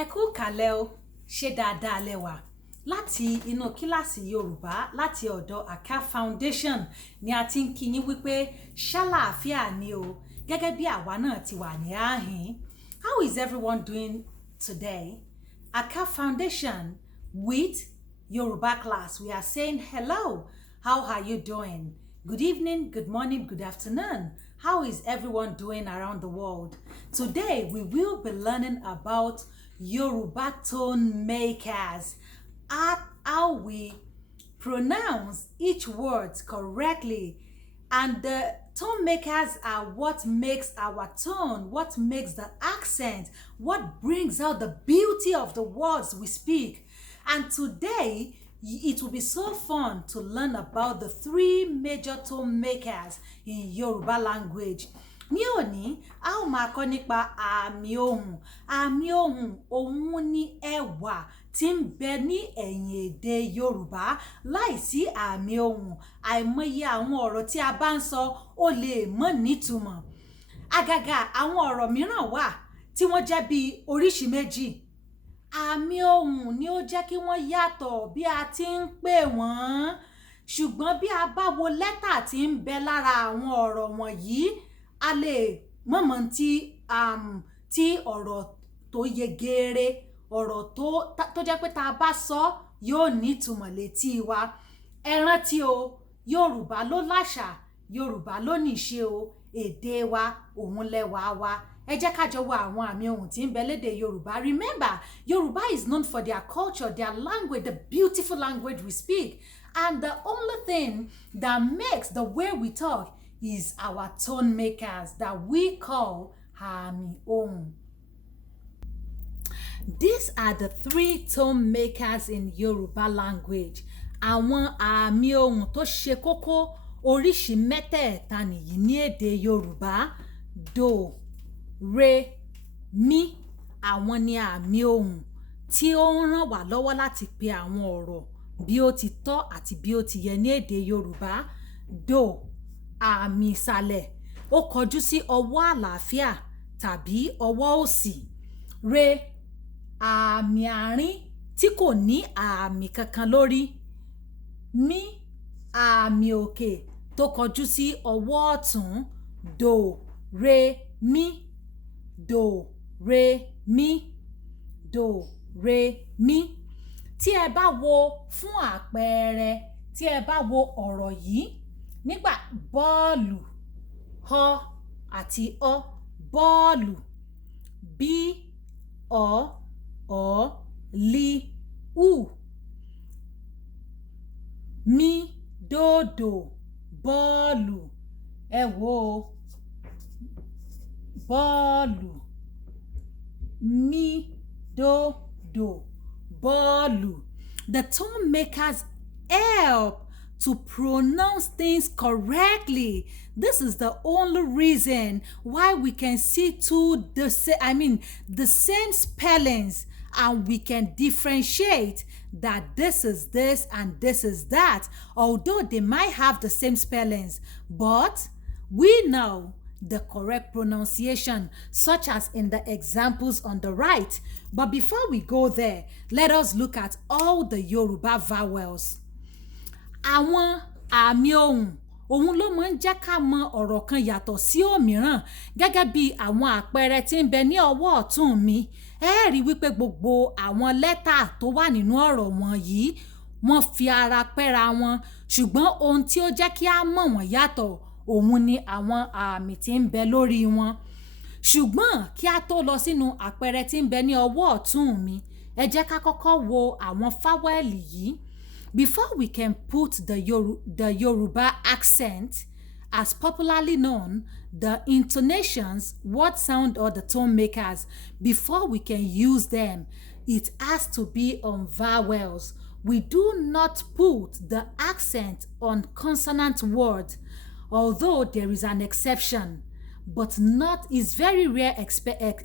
Ẹ kú kàlẹ̀ o, ṣé dáadáa lẹ wà? Láti inú kíláàsì Yorùbá láti ọ̀dọ̀ Aka Foundation ni a ti ń kí yín wípé ṣàlàáfíà ni o, gẹ́gẹ́ bí àwa náà ti wà ní àhín. How is everyone doing today? Aka Foundation with Yoruba class, we are saying hello. How are you doing? Good evening, good morning, good afternoon. How is everyone doing around the world? Today we will be learning about Yoruba tone makers, how we pronounce each word correctly. And the tone makers are what makes our tone, what makes the accent, what brings out the beauty of the words we speak. And today, it will be so fun to learn about the 3 major tone makers in Yoruba language. Ní òní, a ó máa kọ́ nípa àmì ohùn. Àmì ohùn òun ni ẹwà tí ń bẹ ní ẹ̀yìn èdè Yorùbá. Láìsí àmì ohùn, àìmọye àwọn ọ̀rọ̀ tí a bá ń sọ ó lè mọ́ nítumọ̀. Àgàgà àwọn ọ̀rọ̀ mìíràn wà tí wọ́n jẹ́ bí oríṣi méjì. Àmì ohùn ni ó jẹ́ kí wọ́n yàtọ̀ bí a ti ń pè wọ́n. Ṣùgbọ́n bí a bá wo lẹ́tà tí ń bẹ lára àwọn ọ̀rọ̀ wọ̀nyí, a lè mọ̀mọ́ tí ọ̀rọ̀ tó yegere, ọ̀rọ̀ tó jẹ́ pé tá a bá sọ yóò nítumọ̀ létí wa. Ẹ rántí o, Yorùbá ló láṣà, Yorùbá ló níṣe o, èdè wa òun lẹwà wa. Ẹ jẹ́ ká jọ wo àwọn àmì ohùn tí ń bẹ lédè Yorùbá. Remember, Yoruba is known for their culture, their language, the beautiful language we speak. And the only thing that makes the way we talk is our tone makers that we call Àmì Ohùn. These are the 3 tone makers in Yoruba language. Àwọn àmì ohùn tó ṣe kókó oríṣi mẹ́tẹ̀ẹ̀ta nìyí ní èdè Yorùbá. Do, re, mi. Àwọn ni àmì ohùn tí ó ń ràn wá lọ́wọ́ láti pe àwọn ọ̀rọ̀ bí ó ti tọ́ àti bí ó ti yẹ ní èdè Yorùbá. Do, àmì ìsàlẹ̀, ó kọjú sí ọwọ́ àlàáfíà tàbí ọwọ́ òsì. Re, àmì àárín tí kò ní àmì kankan lórí. Mi, àmì òkè tó kọjú sí ọwọ́ ọ̀tún. Do, re, mi. Do, re, mi. Do, re, mi. Tí ẹ bá wo fún àpẹẹrẹ, tí ẹ bá wo ọ̀rọ̀ yìí, nígbà bọ́ọ̀lù, họ àti ọ, bọ́ọ̀lù, bí, ọ, li, ù. Mi, dòdò, bọ́ọ̀lù. Ẹ wò ó, bọ́ọ̀lù. Mi, dòdò, bọ́ọ̀lù. The tone makers help to pronounce things correctly. This is the only reason why we can see the same spellings, and we can differentiate that this is this and this is that, although they might have the same spellings, but we know the correct pronunciation, such as in the examples on the right. But before we go there, let us look at all the Yoruba vowels. Àwọn àmì ohùn ló máa ń jẹ́ ká mọ ọ̀rọ̀ kan yàtọ̀ sí òmíràn. Gẹ́gẹ́ bí àwọn àpẹẹrẹ tí ń bẹ ní ọwọ́ ọ̀tún mi, ẹ rí wípé gbogbo àwọn lẹ́tà tó wà nínú ọ̀rọ̀ wọ̀nyí wọ́n fi ara pẹ́ra wọn, ṣùgbọ́n ohun tí ó jẹ́ kí a mọ̀ wọ́n yàtọ̀ òun ni àwọn àmì tí ń bẹ lórí wọn. Ṣùgbọ́n kí a tó lọ sínú àpẹẹrẹ tí ń bẹ ní ọwọ́ ọ̀tún mi, ẹ jẹ́ ká kọ́kọ́ wo àwọn fáwẹ́lì yìí. Before we can put the Yoruba accent, as popularly known, the intonations, word sound, or the tone makers, before we can use them, it has to be on vowels. We do not put the accent on consonant words, although there is an exception, but is very rare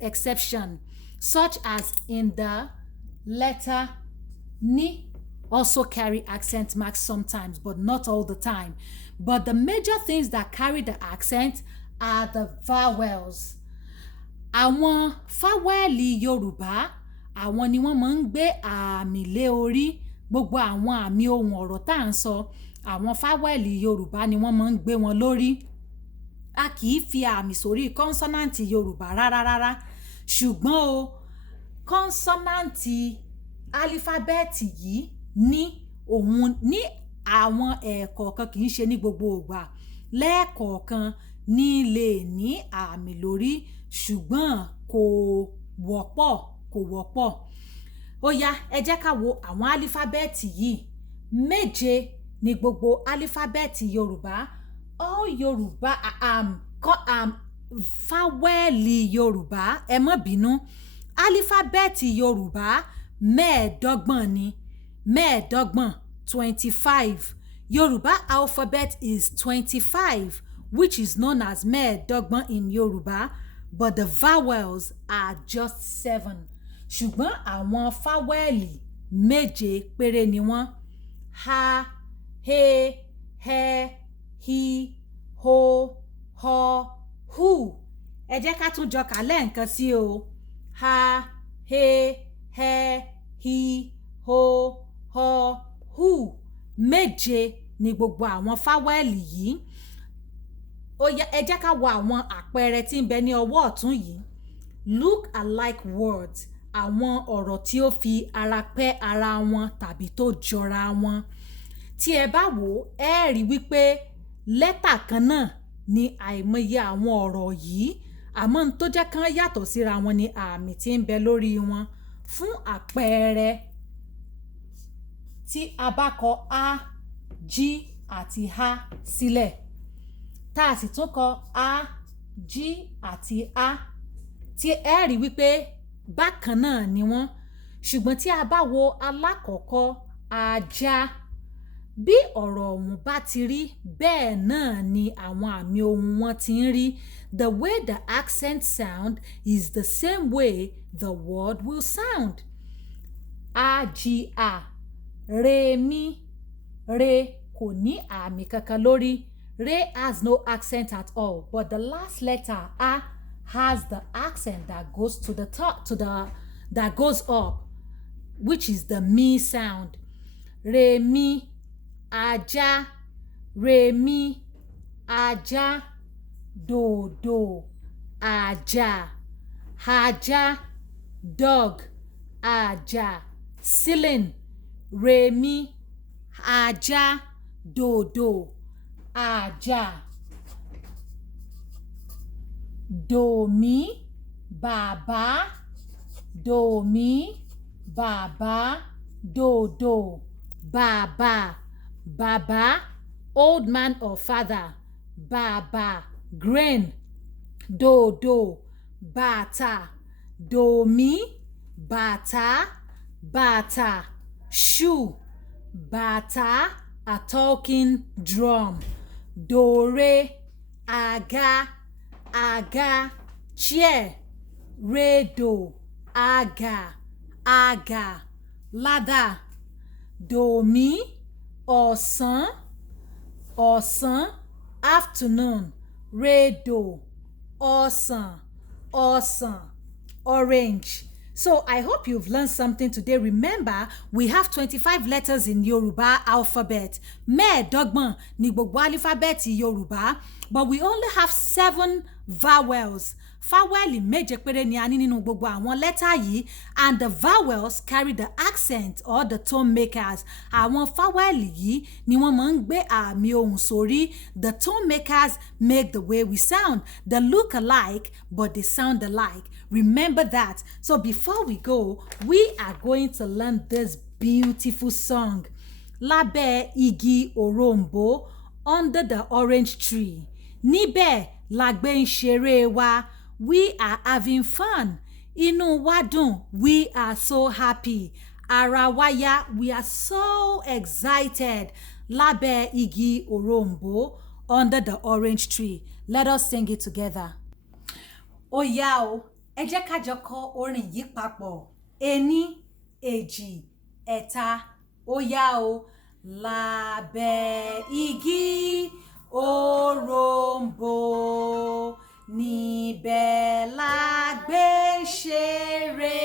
exception, such as in the letter ni. Also carry accent marks sometimes, but not all the time. But the major things that carry the accent are the vowels. Àwọn fáwẹ́ẹ̀lì Yorùbá àwọn ni wọ́n máa ń gbé àmì lé orí. Gbogbo àwọn àmì ohùn ọ̀rọ̀ tá à ń sọ àwọn fáwẹ́lì Yorùbá ni wọ́n máa ń gbé wọn lórí. A kì í fi àmì sórí kọ́nsọ́náǹtì Yorùbá rárá ṣùgbọ́n o kọ́nsọ́náǹtì álífábẹ́ẹ̀tì yìí ní òun ní àwọn ẹ̀ẹ̀kọ̀ọ̀kan kì í ṣe ní gbogbo ìgbà lẹ́ẹ̀kọ̀ọ̀kan ní lè ní àmì lórí ṣùgbọ́n kò wọ́pọ̀. Ó yá ẹ jẹ́ ká wo àwọn álífábẹ́ẹ̀tì yìí. 7 ni gbogbo álífábẹ́ẹ̀tì Yorùbá. All Yorùbá fáwẹ́lì Yorùbá ẹ má bínú álífábẹ́ẹ̀tì Yorùbá 25 ni 25. Yoruba alphabet is 25, which is known as mẹ́ẹ̀ẹ́dọ́gbọ̀n in Yoruba, but the vowels are just 7. Ṣùgbọ́n àwọn fáwẹ́lì 7 péré ni wọ́n. Ha, he, hẹ, hi, ho, họ, hu. Ẹ jẹ́ ká tún jọ kà lẹ́ẹ̀kan sí o. Ha, he, hẹ, hi, ho, họ, hu. 7 ni gbogbo àwọn fáwẹ́lì yìí. Ó yá ẹ jẹ́ ká wo àwọn àpẹẹrẹ tí ń bẹ ní ọwọ́ ọ̀tún yìí. Look alike words, àwọn ọ̀rọ̀ tí ó fi ara pẹ́ ara wọn tàbí tó jọra wọn. Tí ẹ bá wò ẹ rí wípé lẹ́tà kan náà ni àìmọye àwọn ọ̀rọ̀ yìí àmọ́ n tó jẹ́ kán yàtọ̀ síra wọn ni àmì tí ń bẹ lórí wọn. Fún àpẹẹrẹ tí a bá kọ a, jí àti ha sílẹ̀ tá a sì tún kọ a, jí àti a tí ẹ rí wípé bákan náà ni wọ́n ṣùgbọ́n tí a bá wo alákọ̀ọ́kọ́ ajá bí ọ̀rọ̀ ọ̀hún bá ti rí bẹ́ẹ̀ náà ni àwọn àmì ohùn wọn ti ń rí. The way the accent sound is the same way the word will sound. A-G-A, re mi, re kò ní àmì kankan lórí. Re has no accent at all, but the last letter a has the accent that goes to the top, that goes up, which is the mi sound. Re mi, ajá, re mi, ajá, dòdò, àjà, ajá, dog, àjà, ceiling, re mi, ajá, dòdò, àjà. Dòmí, bàbá, dòmí, bàbá, dòdò, bàbá, bàbá, old man or father, bàbá, grain, dòdò, bàtà, dòmí, bàtà, bàtà, shoe, bàtà, a talking drum, dòré, àga, àga, chair, rédò, àga, àga, ladder, dòmí, ọ̀sán, ọ̀sán, afternoon, rédò, ọsàn, ọsàn, orange. So I hope you've learned something today. Remember, we have 25 letters in Yoruba alphabet. Mẹ́ẹ̀ẹ́dọ́gbọ̀n ni gbogbo alifábẹ́ẹ̀tì Yoruba, but we only have 7 vowels. Fáwẹ́lì 7 péré ni a ní nínú gbogbo àwọn lẹ́tà yìí, and the vowels carry the accent or the tone makers. Àwọn fáwẹ́lì yìí ni wọ́n máa ń gbé àmì ohùn sórí. The tone makers make the way we sound. They look alike, but they sound alike. Remember that. So before we go, we are going to learn this beautiful song. Lábẹ́ igi òrombó, under the orange tree. Níbẹ̀ la gbé ń ṣeré wa. We are having fun. Inú wa dùn. We are so happy. Ara wa yá. We are so excited. Lábẹ́ igi òrombó, under the orange tree. Let us sing it together. Ó yá o. Ẹ jẹ́ ká jọ kọ orin yìí papọ̀. 1, 2, 3. Ó yá o. Lábẹ́ igi òrombó, níbẹ̀ la gbé ń ṣeré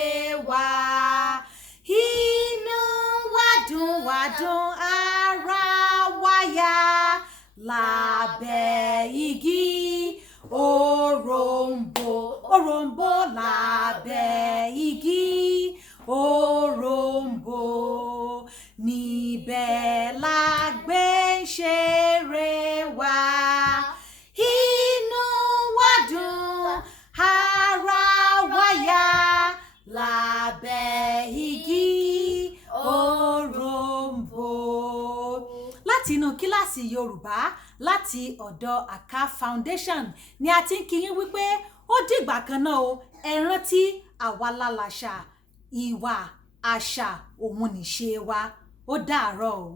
wa. Inú wa dùn ara wa yá lábẹ́ igi òrombó lábẹ́ igi òrombó. Níbẹ̀ la gbé ń ṣeré wa. Inú wa dùn ara wa yá lábẹ́ igi òrombó. Láti inú kíláàsì Yorùbá láti ọ̀dọ̀ Àká Foundation ni a ti ń kí yín wípé ó dìgbà kan náà o. Ẹ rántí àwa lálàṣà, ìwà, àṣà òun nìṣe wa. Ó dàárọ̀ o.